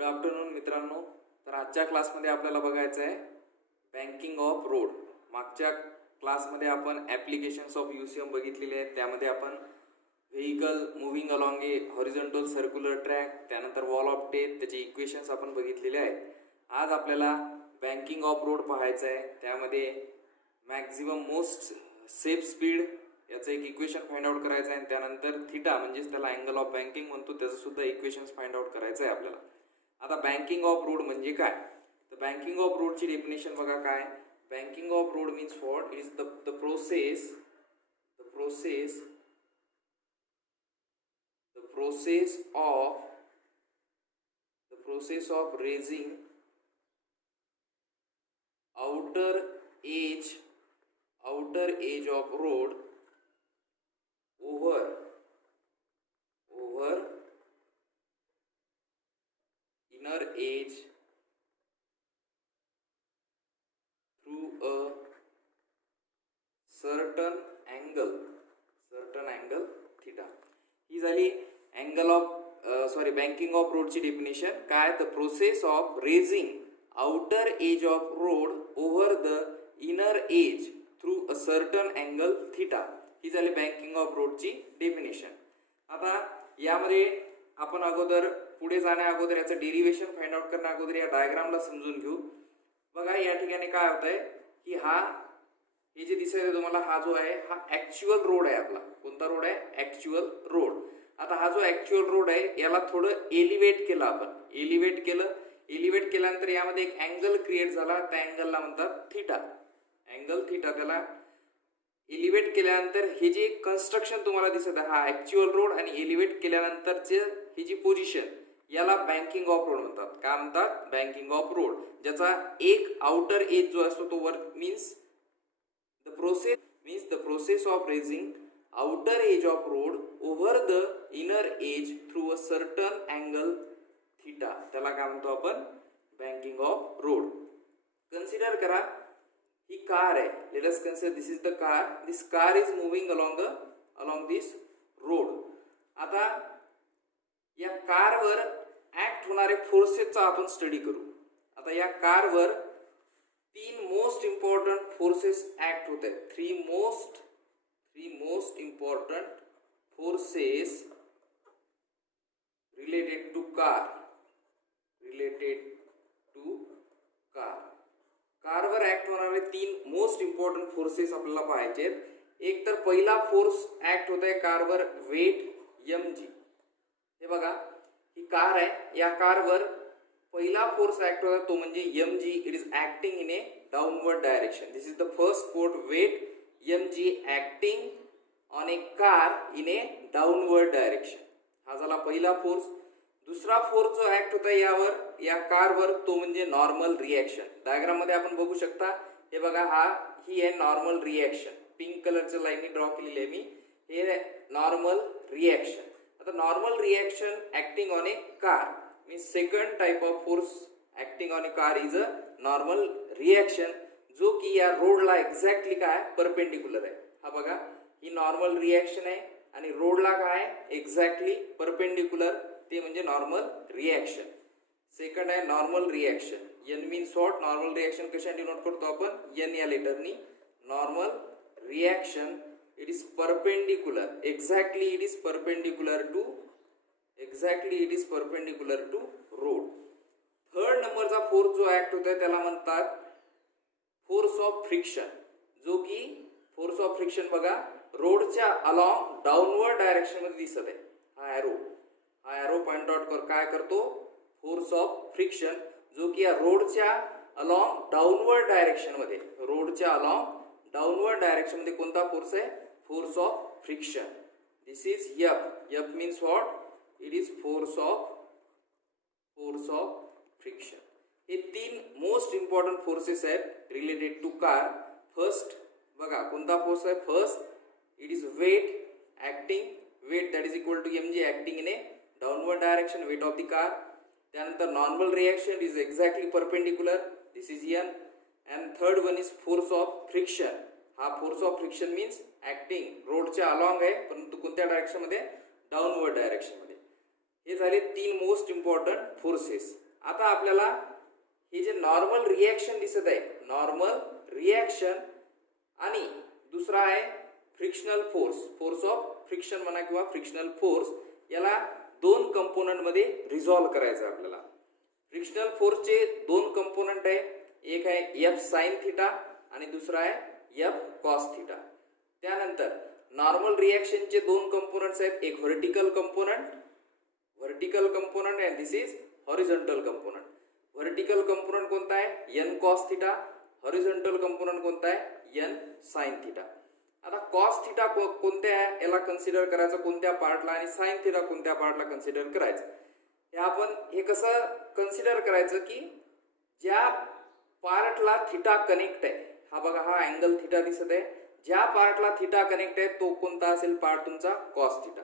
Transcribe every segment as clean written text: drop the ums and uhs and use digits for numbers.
Good afternoon मित्रांनो. तर आजच्या क्लासमध्ये आपल्याला बघायचं आहे बँकिंग ऑफ रोड. मागच्या क्लासमध्ये आपण ॲप्लिकेशन्स ऑफ UCM बघितलेले आहेत. त्यामध्ये आपण व्हेकल मुव्हिंग अलॉंग ए हॉरिझॉन्टल सर्क्युलर ट्रॅक, त्यानंतर वॉल ऑफ डेथ, त्याचे इक्वेशन्स आपण बघितलेले आहेत. आज आपल्याला बँकिंग ऑफ रोड पाहायचं आहे. त्यामध्ये मॅक्झिमम मोस्ट सेफ स्पीड याचं एक इक्वेशन फाइंड आउट करायचं आहे आणि त्यानंतर थिटा म्हणजेच त्याला अँगल ऑफ बँकिंग म्हणतो, त्याचं सुद्धा इक्वेशन्स फाइंड आउट करायचं आहे आपल्याला. आता बँकिंग ऑफ रोड म्हणजे काय, तर बँकिंग ऑफ रोडची डेफिनेशन बघा काय. Banking of road means what is the process of raising outer edge of road over inner edge through a certain angle theta. ही झाली अँगल ऑफ बँकिंग ऑफ रोडची definition. काय, the process of raising outer edge of road over the inner edge through a certain angle theta. ही झाली banking of रोडची definition. आता यामध्ये आपण अगोदर पुढे जाण्या अगोदर याचं डेरिव्हेशन फाइंड आउट करण्या अगोदर या डायग्रामला समजून घेऊ. बघा या ठिकाणी काय होत आहे की हे जे दिसत आहे तुम्हाला, हा जो आहे हा ऍक्च्युअल रोड आहे आपला. कोणता रोड आहे? Actual road. आता हा जो ऍक्च्युअल रोड आहे याला थोडं एलिव्हेट केलं आपण. एलिव्हेट केल्यानंतर यामध्ये एक अँगल क्रिएट झाला, त्या अँगलला म्हणतात थिटा. Angle theta. त्याला एलिव्हेट केल्यानंतर हे जे कन्स्ट्रक्शन तुम्हाला दिसत आहे हा ऍक्च्युअल रोड, आणि एलिव्हेट केल्यानंतरचे ही जी पोझिशन याला बँकिंग ऑफ रोड म्हणतात. काय म्हणतात? Banking of road. ज्याचा एक आउटर एज जो असतो तो वर means the process of raising outer edge of road over the inner edge through a certain angle theta. त्याला काय म्हणतो आपण? Banking of road. कन्सिडर करा ही कार आहे. Let us consider this is the car. This car is moving along this road. आता या कारवर act होणारे फोर्सेसचा आपण स्टडी करू. आता या कारवर 3 मोस्ट इम्पॉर्टंट फोर्सेस ऍक्ट होत आहेत. 3 most important forces related to car. कारवर ऍक्ट होणारे 3 मोस्ट इम्पॉर्टंट फोर्सेस आपल्याला पाहायचे आहेत. एक तर पहिला फोर्स ऍक्ट होत आहे कारवर, वेट mg. हे बघा ही कार आहे, या कारवर पहिला फोर्स ऍक्ट होता तो म्हणजे mg. It is acting in a downward direction. This is the first force, weight mg acting on a car in a downward direction. हा झाला पहिला फोर्स. दुसरा फोर्स जो ऍक्ट होता या कारवर तो म्हणजे नॉर्मल रिएक्शन. डायग्राम मध्ये आपण बघू शकता. हे बघा ही आहे नॉर्मल रिएक्शन. पिंक कलरच्या लाईनने ड्रॉ केलेली आहे मी. हे नॉर्मल रिएक्शन. आता normal reaction acting on a car means second type of force acting on a car is a normal reaction, जो की या रोडला एक्झॅक्टली काय परपेंडिक्युलर आहे. हा बघा ही नॉर्मल रिएक्शन आहे आणि रोडला काय एक्झॅक्टली परपेंडिक्युलर, ते म्हणजे नॉर्मल रिएक्शन. सेकंड आहे normal reaction. N means what? Normal reaction कशा डिनोट करतो आपण? एन या लेटरनी. Normal reaction it is perpendicular. Exactly it is perpendicular to road. Third नंबरचा फोर्स जो ऍक्ट होतोय त्याला म्हणतात फोर्स ऑफ फ्रिक्शन, जो की फोर्स ऑफ फ्रिक्शन बघा रोडच्या अलॉंग डाउनवर्ड डायरेक्शन मध्ये दिसत आहे. हा एरो पॉइंट आउट काय करतो? फोर्स ऑफ फ्रिक्शन, जो की या रोडच्या अलॉंग डाउनवर्ड डायरेक्शन मध्ये कोणता फोर्स आहे? Force of friction. This is F means what? It is force of friction. हे 3 मोस्ट इम्पॉर्टंट फोर्सेस आहेत रिलेटेड टू कार. फर्स्ट बघा कोणता फोर्स आहे? First it is weight that is equal to mg acting in a downward direction, weight of the car. त्यानंतर normal reaction is exactly perpendicular, this is n. And third one is force of friction. हा force of friction means acting रोडच्या along आहे, परंतु कोणत्या direction मध्ये? Downward direction मध्ये. हे झाले 3 मोस्ट इम्पॉर्टंट फोर्सेस. आता आपल्याला हे जे नॉर्मल रिॲक्शन दिसत आहे, नॉर्मल रिॲक्शन आणि दुसरा आहे frictional force, force of friction म्हणा किंवा फ्रिक्शनल फोर्स, याला दोन कंपोनंट मध्ये रिझॉल्व्ह करायचं आहे आपल्याला. फ्रिक्शनल फोर्सचे दोन कंपोनंट आहे, एक आहे एफ साइन थिटा आणि दुसरा आहे एफ कॉस थिटा. त्यानंतर नॉर्मल रिॲक्शनचे दोन कंपोनंट्स आहेत, एक vertical component and this is horizontal component. Vertical component कोणता आहे, N cos theta. Horizontal component कोणता आहे, एन साइन थिटा. आता कॉस थिटा कोणत्या आहे याला कन्सिडर करायचं, कोणत्या पार्टला, आणि साइन थिटा कोणत्या पार्टला कन्सिडर करायचं. हे आपण हे कसं कन्सिडर करायचं की ज्या पार्टला थिटा कनेक्ट आहे, हा बघा हा अँगल थिटा दिसत आहे, ज्या पार्टला थिटा कनेक्ट आहे तो कोणता असेल पार्ट तुमचा, कॉस थिटा.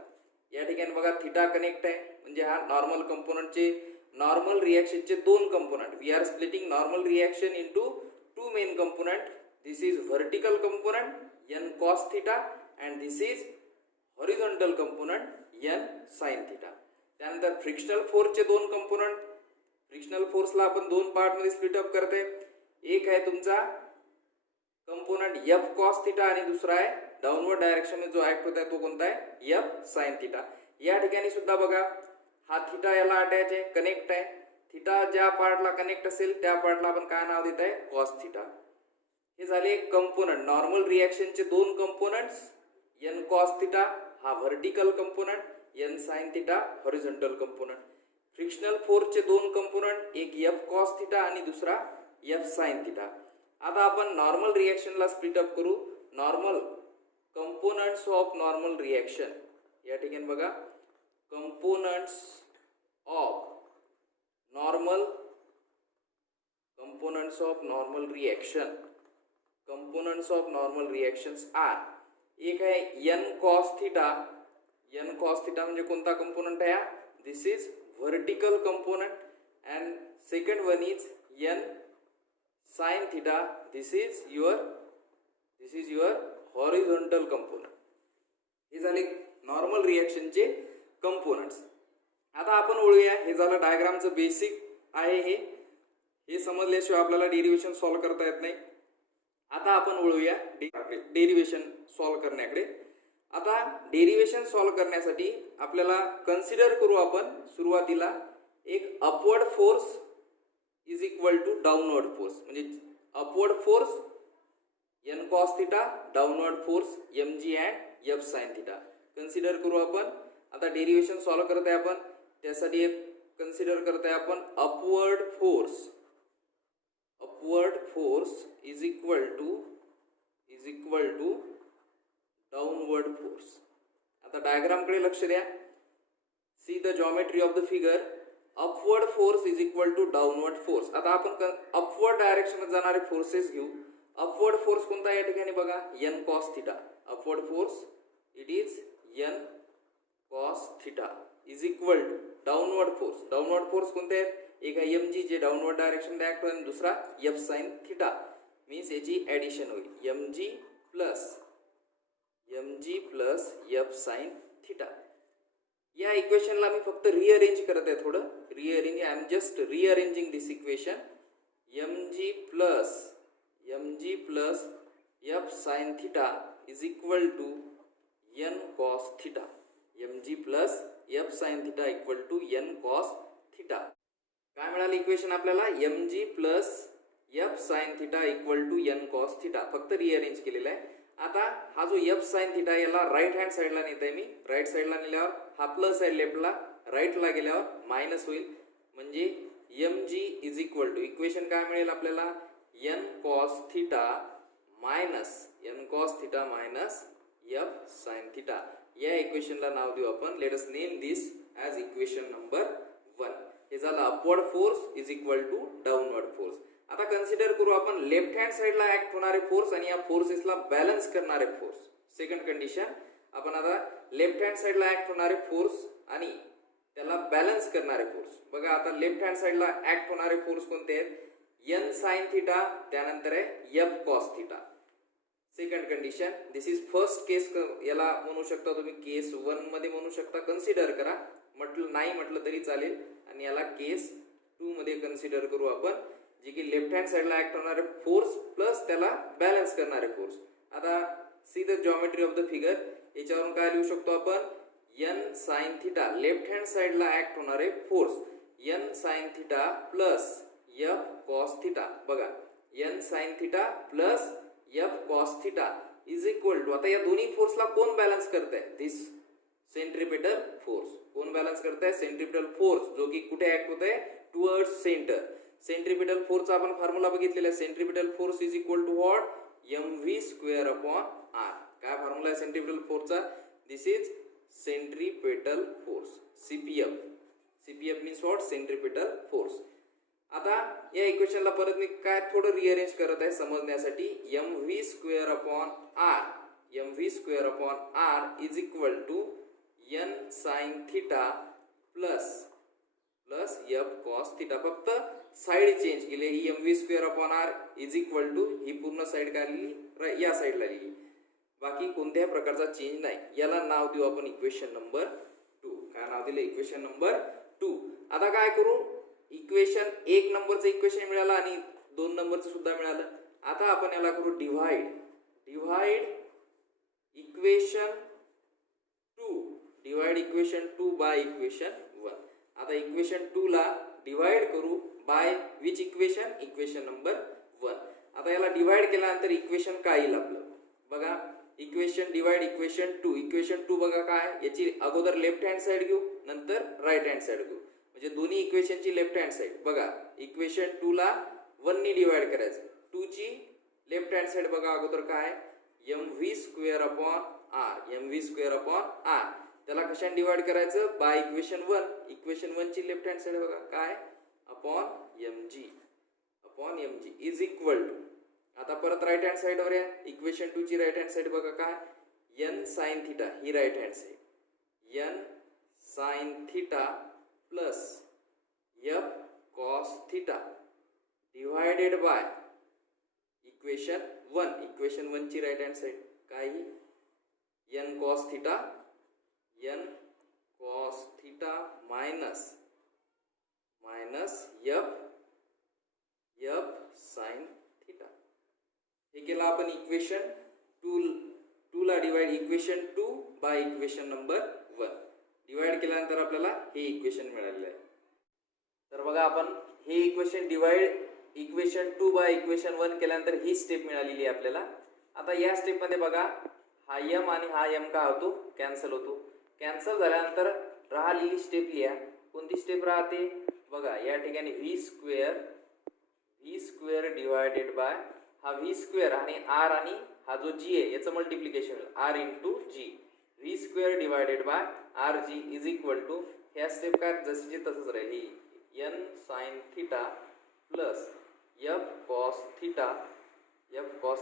या ठिकाणी बघा थिटा कनेक्ट आहे म्हणजे हा नॉर्मल कंपोनंटचे, नॉर्मल रिॲक्शनचे दोन component. We are splitting normal reaction into two main component. This is vertical component N cos theta and this is horizontal component N sine theta. त्यानंतर frictional फोर्सचे दोन कंपोनंट. फ्रिक्शनल फोर्सला आपण दोन पार्टमध्ये स्प्लिट अप करते. एक आहे तुमचा कंपोनंट एफ कॉस थिटा आणि दुसरा आहे डाऊनवर्ड डायरेक्शन में जो ऍक्ट होता है तो कोणता आहे, एफ साइन थिटा. या ठिकाणी सुद्धा बघा हा थिटा याला अटॅच आहे, कनेक्ट आहे. थिटा ज्या पार्टला कनेक्ट असेल त्या पार्टला आपण काय नाव देत आहे, कॉस थिटा. हे झाले कंपोनंट, नॉर्मल रिॲक्शनचे दोन कंपोनंट्स, एन कॉस थिटा हा vertical component, N sine theta horizontal component. Frictional फोर्सचे दोन कंपोनंट, एक एफ कॉस थिटा आणि दुसरा एफ साइन थिटा. आता आपण नॉर्मल रिॲक्शनला स्प्लिट अप करू. Normal components of normal reaction, या ठिकाणी बघा components of normal reaction, components of normal reactions are. एक आहे N cos theta. N cos theta म्हणजे कोणता कंपोनंट आहे, this is vertical component. And second one is N sine theta, this is your horizontal component. हे झाले normal रिॲक्शनचे components. आता आपण ओळखूया, हे झालं डायग्रामचं बेसिक आहे. हे समजल्याशिवाय आपल्याला डेरिव्हेशन सॉल्व्ह करता येत नाही. आता आपण वळूया डेरिव्हेशन सॉल्व्ह करण्याकडे. आता डेरिव्हेशन सॉल्व्ह करण्यासाठी आपल्याला कन्सिडर करू आपण सुरुवातीला एक upward force is equal to downward force. म्हणजे upward force N cos theta, downward force M G and F sine theta consider करू आपण. आता डेरिव्हेशन सॉल्व्ह करत आहे आपण, त्यासाठी एक कन्सिडर करत आहे आपण upward force. Upward force is equal to downward force. आता डायग्रामकडे लक्ष द्या. See the geometry of the figure. Upward force is equal to downward force. आता आपण अपवर्ड डायरेक्शनमध्ये जाणारे फोर्सेस घेऊ. अपवर्ड फोर्स कोणता या ठिकाणी बघा, N cos theta. Upward force it is N cos theta is equal to downward force. Downward force कोणते आहेत, एक आहे एम जी जे डाऊनवर्ड डायरेक्शन मध्ये ऍक्ट होईल, दुसरा एफ साइन थिटा मीन्स याची ऍडिशन होईल M G plus F sine theta. या इक्वेशनला मी फक्त रिअरेंज करत आहे, थोडं rearrange. I am just rearranging this equation. M G plus F sine theta is equal to N cos theta. M G plus F sine theta equal to N cos theta. काय मिळालं equation आपल्याला, M G plus F sine theta equal to N cos theta. फक्त rearrange केलेला आहे. आता हा जो F sine theta याला राईट हँड साईडला नेत आहे मी. राईट साईडला नेल्यावर हा प्लस आहे, लेफ्टला राईटला गेल्यावर मायनस होईल. म्हणजे M G is equal to equation काय मिळेल आपल्याला, N cos theta minus F sine theta. या इक्वेशनला नाव देऊ आपण, let us name this as equation number 1. हे झालं upward force is equal to downward force. आता कन्सिडर करू आपण लेफ्ट हँड साइडला ऍक्ट होणारे फोर्स आणि या फोर्सेसला बॅलन्स करणारे फोर्स. सेकंड कंडिशन, आपण आता लेफ्ट हँड साइडला ऍक्ट होणारे फोर्स आणि त्याला बॅलन्स करणारे फोर्स. बघा आता लेफ्ट हँड साइडला ऍक्ट होणारे फोर्स कोणते आहेत, एन साइन थिटा, त्यानंतर आहे F cos theta. Second condition, this is first case. याला म्हणू शकता तुम्ही केस 1 मध्ये म्हणू शकता, कन्सिडर करा. म्हटलं नाही म्हटलं तरी चालेल. आणि याला केस 2 मध्ये कन्सिडर करू आपण, जे की लेफ्ट हँड साइडला ऍक्ट होणारे फोर्स प्लस त्याला बॅलन्स करणारे फोर्स. आता see the geometry of the figure. याच्यावरून काय लिहू शकतो आपण, N sine theta left hand साइडला ऍक्ट होणारे force N sine theta plus F cos theta. बघा N sine theta plus F cos theta is equal to, आता या दोन्ही फोर्सला कोण बॅलन्स करताय, दिस सेंट्रिपेटल फोर्स. कोण बॅलन्स करताय, सेंट्रिपेटल फोर्स, जो की कुठे ऍक्ट होत आहे, टुवर्ड्स सेंटर. सेंट्रिपेटल फोर्सचा आपण फॉर्म्युला बघितलेला आहे, centripetal force is equal to what, mv square upon R. काय फॉर्म्युला आहे सेंट्रिपेटल फोर्सचा, this is centripetal force, CPF. CPF means what, centripetal force. आता या इक्वेशनला परत मी काय थोडं रिअरेंज करत आहे समजण्यासाठी, mv square upon R, mv square upon R is equal to n sine theta plus F cos theta. फक्त साइड चेंज केली, ही mv square upon R is equal to ही पूर्ण साइड काय लिहिली, या साइडला लिहिली, बाकी कोणत्याही प्रकारचा चेंज नाही. याला नाव देऊ आपण इक्वेशन नंबर 2. काय नाव दिलं, इक्वेशन नंबर 2. आता काय करू, इक्वेशन 1 नंबरचं इक्वेशन मिळालं आणि 2 नंबरचं सुद्धा मिळालं. आता आपण याला करू divide equation 2, divide equation 2 by equation 1. आता इक्वेशन 2 ला डिवाइड करू by which equation, equation number 1. आता याला डिवाइड केल्यानंतर इक्वेशन काय येईल आपलं, बघा इक्वेशन डिवाइड इक्वेशन 2. इक्वेशन 2 बघा काय, याची अगोदर लेफ्ट हँड साइड घेऊ, नंतर राईट हँड साइड घेऊ, म्हणजे दोन्ही इक्वेशनची लेफ्ट हँड साइड. बघा इक्वेशन 2 ला 1 नी डिवाइड करायचं, 2 ची लेफ्ट हँड साइड बघा अगोदर काय, mv square upon R, mv square upon R. त्याला कशाने डिवाइड करायचं, बाय इक्वेशन 1. इक्वेशन 1 ची लेफ्ट हँड साइड बघा काय, upon mg is equal to. आता परत राईट हँड साइडवर या, इक्वेशन 2 ची राईट हँड साइड बघा काय, n साइन थिटा, ही right hand side, n sine theta plus F cos theta divided by equation 1. Equation 1 ची राईट हँड साइड काय, n cos theta minus F sine theta. हे केलं आपण equation 2 ला divide, equation 2 by equation number 1. Divide केल्यानंतर आपल्याला हे equation मिळालेलं आहे. तर बघा आपण हे equation divide equation 2 by equation 1 केल्यानंतर ही स्टेप मिळालेली आहे आपल्याला. आता या स्टेप मध्ये बघा हा m आणि हा m काय होतो, कॅन्सल होतो. कॅन्सल झाल्यानंतर राहिलेली स्टेप लिहा. कोणती स्टेप राहते बघा, या ठिकाणी v स्क्वेअर डिवायडेड बाय हा v स्क्वेअर आणि r आणि हा जो g आहे याचं मल्टिप्लिकेशन होईल, r into g. v square divided by rg is equal to, ह्या स्टेप काय जशीची तसंच राहील, n sine theta plus F cos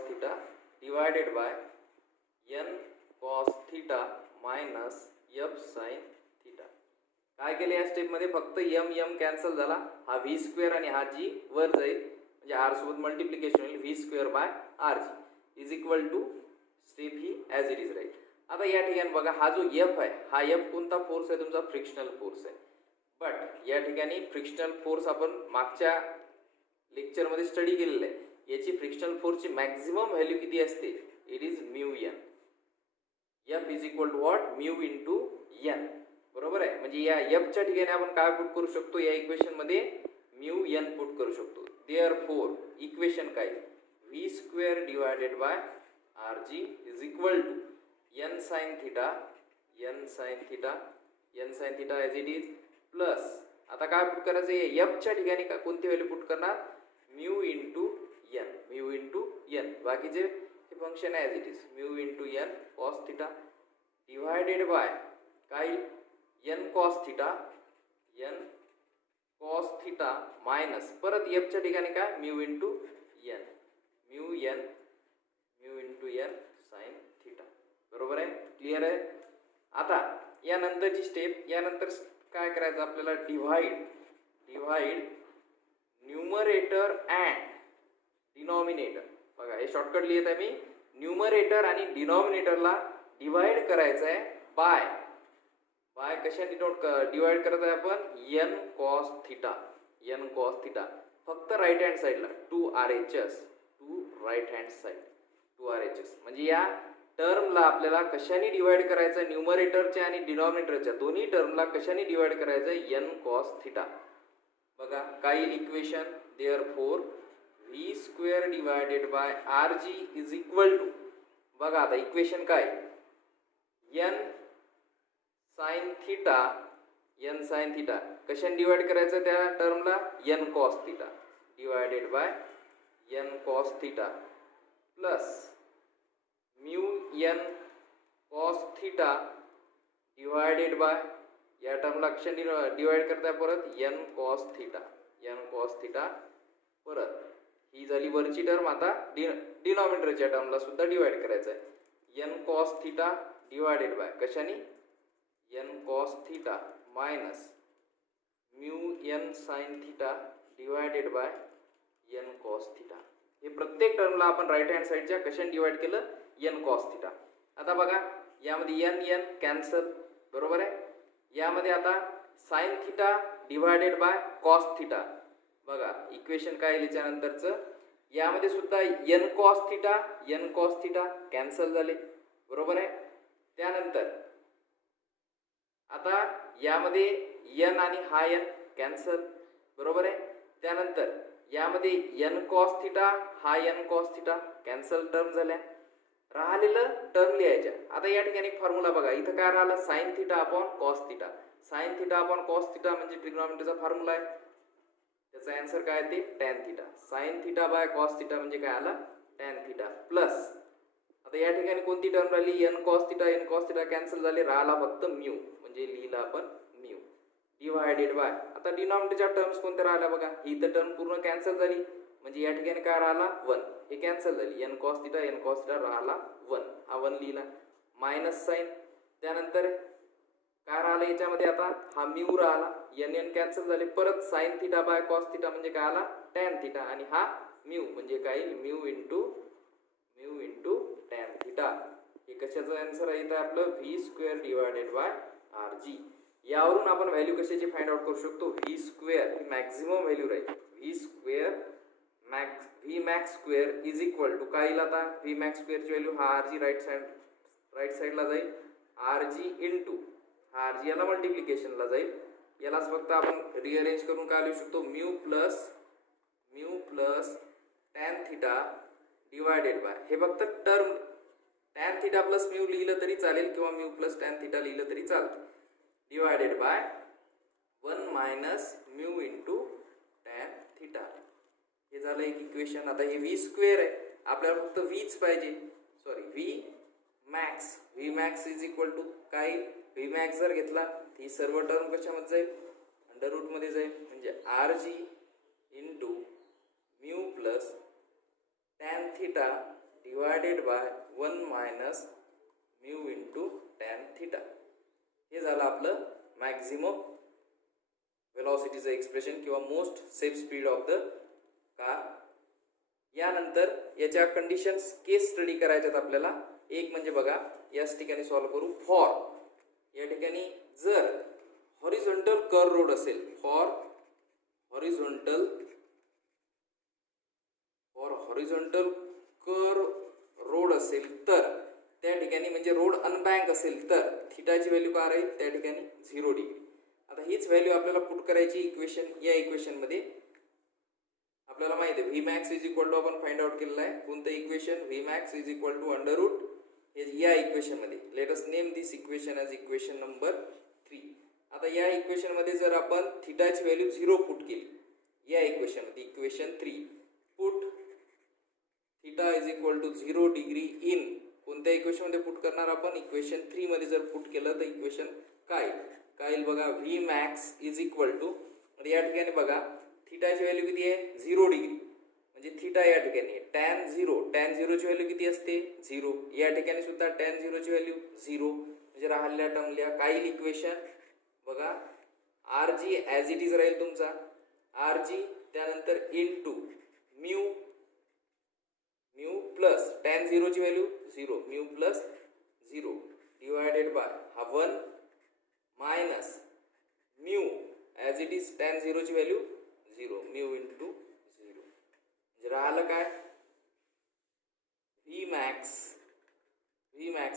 theta divided by n cos theta minus F sine theta. काय केलं या स्टेप मध्ये, फक्त m कॅन्सल झाला, हा v स्क्वेअर आणि हा g वर जाईल, म्हणजे r सोबत मल्टिप्लिकेशन होईल, v square by rg is equal to, step ही ॲज इट इज राहील. आता या ठिकाणी बघा हा जो f आहे, हा f कोणता फोर्स आहे, तुमचा फ्रिक्शनल फोर्स आहे. बट या ठिकाणी फ्रिक्शनल फोर्स आपण मागच्या लेक्चर मध्ये स्टडी केलेलं आहे. याची फ्रिक्शनल फोर्सची मॅक्झिमम व्हॅल्यू किती असते, it is mu n. f is equal to what, mu into n. बरोबर आहे, म्हणजे या f च्या ठिकाणी आपण काय पुट करू शकतो, या इक्वेशन मध्ये म्यू n पुट करू शकतो. देअरफॉर इक्वेशन काय, v square divided by rg is equal to n sine theta as it is plus, आता काय पुट करायचं, f च्या ठिकाणी कोणती व्हॅल्यू पुट करणार, म्यू इंटू n. बाकीचे हे function as it is, mu into n cos theta divided by काय, n कॉस थिटा मायनस परत f च्या ठिकाणी काय, mu into n sine theta. बरोबर आहे, क्लिअर आहे. आता यानंतरची स्टेप, यानंतर काय करायचं आपल्याला, डिव्हाइड न्यूमरेटर अँड डिनॉमिनेटर. बघा हे शॉर्टकट लिहित आहे मी, न्यूमरेटर आणि डिनॉमिनेटरला डिवाइड करायचं आहे बाय कशा डिवाइड करत आहे आपण, n cos theta. N cos theta फक्त राईट हँड साईडला 2 RHS to right hand side 2 RHS म्हणजे या टर्मला आपल्याला कशाने डिवाइड करायचं न्यूमरेटरच्या आणि डिनॉमिनेटरच्या दोन्ही टर्मला कशाने डिवाइड करायचं एन कॉस थिटा. बघा काही equation therefore V square divided by R G is equal to बघा आता इक्वेशन काय एन साइन थिटा कशाने डिवाइड करायचं त्या टर्मला N cos theta divided by N cos theta plus mu N cos theta divided by या टर्मला कशाने डिवाइड करताय परत एन कॉस थिटा परत ही झाली वरची टर्म. आता डिनॉमिनेटरच्या टर्मला सुद्धा डिवाइड करायचं आहे N cos theta divided by कशाने N cos theta minus mu N sine theta divided by N cos theta. हे प्रत्येक टर्मला आपण राईट हँड साईडच्या कशाने डिवाइड केलं एन कॉस थिटा. आता बघा यामध्ये एन कॅन्सल बरोबर आहे. यामध्ये आता sign theta divided bye cos theta बघा इक्वेशन काय याच्यानंतरचं यामध्ये सुद्धा एन कॉस थिटा कॅन्सल झाले बरोबर आहे. त्यानंतर आता यामध्ये एन आणि हा एन कॅन्सल बरोबर आहे. त्यानंतर यामध्ये एन कॉस थिटा हा N cos theta cancel term झाल्या. राहिलेलं टर्म लिहायच्या. आता या ठिकाणी फॉर्म्युला बघा इथं काय राहिलं sine theta upon cos theta. Sine theta upon cos theta म्हणजे ट्रिग्नॉमेट्रीचा फॉर्म्युला आहे. त्याचा आन्सर काय ते tan theta. Sine theta by cos theta म्हणजे काय आला टॅन थिटा प्लस आता या ठिकाणी कोणती टर्म राहिली एन कॉस थिटा कॅन्सल झाले राहिला फक्त म्यू म्हणजे लिहिला आपण म्यू डिवायडेड बाय आता डिनॉमिनेटरच्या टर्म्स कोणत्या राहिल्या बघा ही तर टर्म पूर्ण कॅन्सल झाली म्हणजे या ठिकाणी काय राहिला 1 हे कॅन्सल झाली एन कॉस थिटा राहिला 1 हा 1 लिहिला मायनस साइन. त्यानंतर काय राहिलं याच्यामध्ये आता हा म्यू राहिला एन कॅन्सल झाले परत sign theta by cos theta म्हणजे काय आला टॅन थिटा आणि हा म्यू म्हणजे काय म्यू इंटू टॅन थिटा. हे कशाचं आन्सर आहे इथं आपलं V square divided by R जी. यावरून आपण व्हॅल्यू कशाची फाइंड आउट करू शकतो व्ही स्क्वेअर ही मॅक्झिमम व्हॅल्यू राहील V max square is equal to काय येईल आता व्ही मॅक्स स्क्वेअरची व्हॅल्यू हा आर जी राईट साईडला जाईल आर जी इंटू हा आर जी याला मल्टिप्लिकेशनला जाईल. यालाच फक्त आपण रिअरेंज करून काय लिहू शकतो mu plus tan theta divided by हे फक्त term tan theta plus mu लिहिलं तरी चालेल किंवा म्यू प्लस टॅन थिटा लिहिलं तरी चालतं divided by 1 minus mu into tan theta. हे झालं एक इक्वेशन. आता हे व्ही स्क्वेअर आहे आपल्याला फक्त व्हीच पाहिजे sorry V max is equal to काय व्ही मॅक्स जर घेतला ही सर्व टर्म कशामध्ये जाईल अंडर रूट मध्ये जाईल म्हणजे R G into mu plus tan theta divided by 1 minus mu into tan theta. हे झालं आपलं मॅक्झिमम वेलॉसिटीचं एक्सप्रेशन किंवा most safe speed of the car. यानंतर याच्या कंडिशन्स केस स्टडी करायच्यात आपल्याला. एक म्हणजे बघा याच ठिकाणी सॉल्व्ह करू फॉर या ठिकाणी जर हॉरिझॉन्टल कर्व रोड असेल फॉर हॉरिझॉन्टल कर्व रोड असेल तर त्या ठिकाणी म्हणजे रोड अनबँक असेल तर थिटाची व्हॅल्यू काय राहील त्या ठिकाणी 0 डिग्री. आता हीच व्हॅल्यू आपल्याला पुट करायची या इक्वेशन मध्ये. आपल्याला माहिती आहे V max is equal to आपण फाइंड आउट केलेलं आहे कोणतं equation V max is equal to under root या इक्वेशन मध्ये. Let us name this equation as equation number 3. आता या इक्वेशन मध्ये जर आपण थिटाची व्हॅल्यू 0 पुट केली या इक्वेशन मध्ये equation 3 put theta is equal to 0 degree in कोणत्या इक्वेशन मध्ये पुट करणार आपण इक्वेशन 3 मध्ये जर पुट केलं तर इक्वेशन काय येईल बघा V max is equal to या ठिकाणी बघा थिटाची व्हॅल्यू किती आहे 0 डिग्री म्हणजे थिटा या ठिकाणी टॅन 0 ची व्हॅल्यू किती असते 0. या ठिकाणी सुद्धा टॅन 0 ची व्हॅल्यू 0 म्हणजे राहिलेल्या टर्म लिहा काय इक्वेशन बघा R G as it is राहील तुमचा आर जी त्यानंतर इंटू म्यू प्लस टॅन 0 ची value 0 mu plus 0 divided by हा 1 minus mu as it is tan 0 ची व्हॅल्यू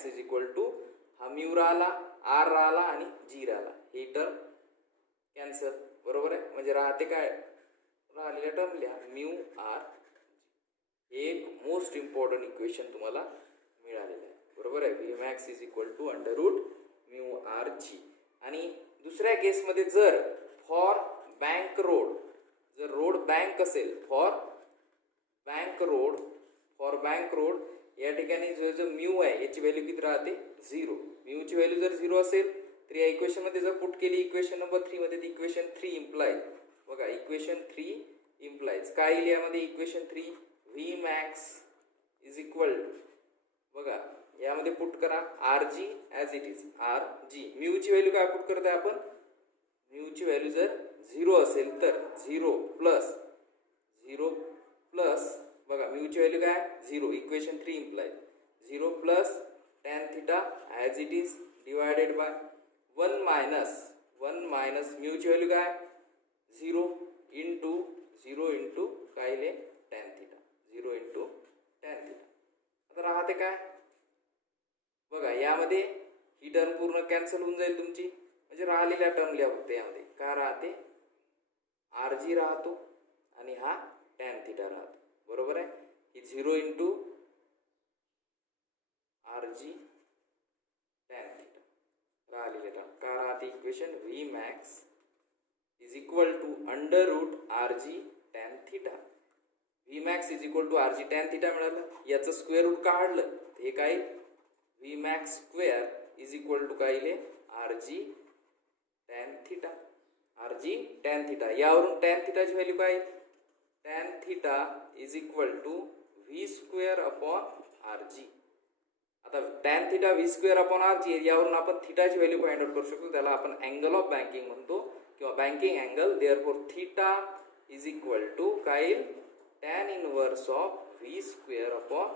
इज इक्वल टू हा म्यू राहिला, आर राहिला आणि जी राहिला, ही टर्म कॅन्सल. बरोबर आहे. म्हणजे राहते काय, राहिलेल्या टर्म लिहा म्यू आर. एक मोस्ट इम्पॉर्टंट इक्वेशन तुम्हाला मिळालेलं आहे. बरोबर आहे. V max is equal to under root mu R G. आणि दुसऱ्या केसमध्ये जर फॉर बँक रोड, जर रोड बँक असेल, फॉर बँक रोड या ठिकाणी जो म्यू आहे याची व्हॅल्यू किती राहते, 0. म्यूची व्हॅल्यू जर 0 असेल तर या इक्वेशन मध्ये जर पुट केली इक्वेशन नंबर 3 मध्ये, ती इक्वेशन 3 इम्प्लाइज. बघा इक्वेशन 3 इम्प्लाइज काय येईल यामध्ये, equation 3 V max is equal to, बघा यामध्ये पुट करा R G as it is, R g. म्यूची व्हॅल्यू काय पुट करताय आपण, म्यूची व्हॅल्यू जर 0 असेल तर 0 प्लस बघा म्यूची व्हॅल्यू काय 0, equation 3 implies 0 plus tan theta as it is divided by 1 minus म्यूची व्हॅल्यू काय 0 इंटू काय लिहिले tan theta, 0 into tan theta. आता राहते काय, बघा यामध्ये ही टर्म पूर्ण कॅन्सल होऊन जाईल तुमची, म्हणजे राहिलेल्या टर्म लिहा फक्त. यामध्ये काय राहते, आर जी राहतो आणि हा टॅन थिटा राहतो. बरोबर आहे. ही 0 into R G tan theta राहिलेले टर्म काय राहते, equation V max is equal to under root R G tan theta. V max is equal to R G tan theta मिळालं, याचं स्क्वेअर रूट काढलं हे काय, V max square is equal to काय येईल R G tan theta, R G tan theta. यावरून tan थिटाची value काय, tan theta is equal to V square upon R g. आता tan theta V square upon R जी, यावरून आपण थिटाची value find out करू शकतो. त्याला आपण अँगल ऑफ बँकिंग म्हणतो किंवा banking angle. Therefore theta is equal to काय, tan inverse of V square upon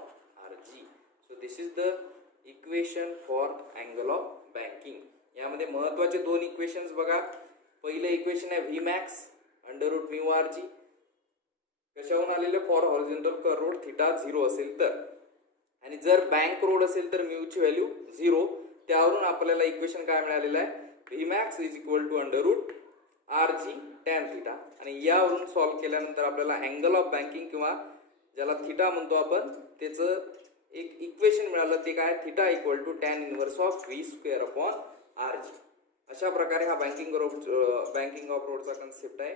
R g. So this is the equation for angle of banking. यामध्ये महत्वाचे दोन इक्वेशन्स बघा. पहिले इक्वेशन आहे V max under root mu R g, कशाहून आलेले, for horizontal curve road theta 0 असेल तर, आणि जर बँक रोड असेल तर म्यूची व्हॅल्यू 0. त्यावरून आपल्याला इक्वेशन काय मिळालेलं आहे, V max is equal to under root R G tan theta. आणि यावरून सॉल्व्ह केल्यानंतर आपल्याला अँगल ऑफ बँकिंग किंवा ज्याला थिटा म्हणतो आपण, त्याचं एक इक्वेशन मिळालं, ते काय, theta equal to tan inverse of V square upon R G. अशा प्रकारे हा बँकिंग ऑफ रोडचा कन्सेप्ट आहे.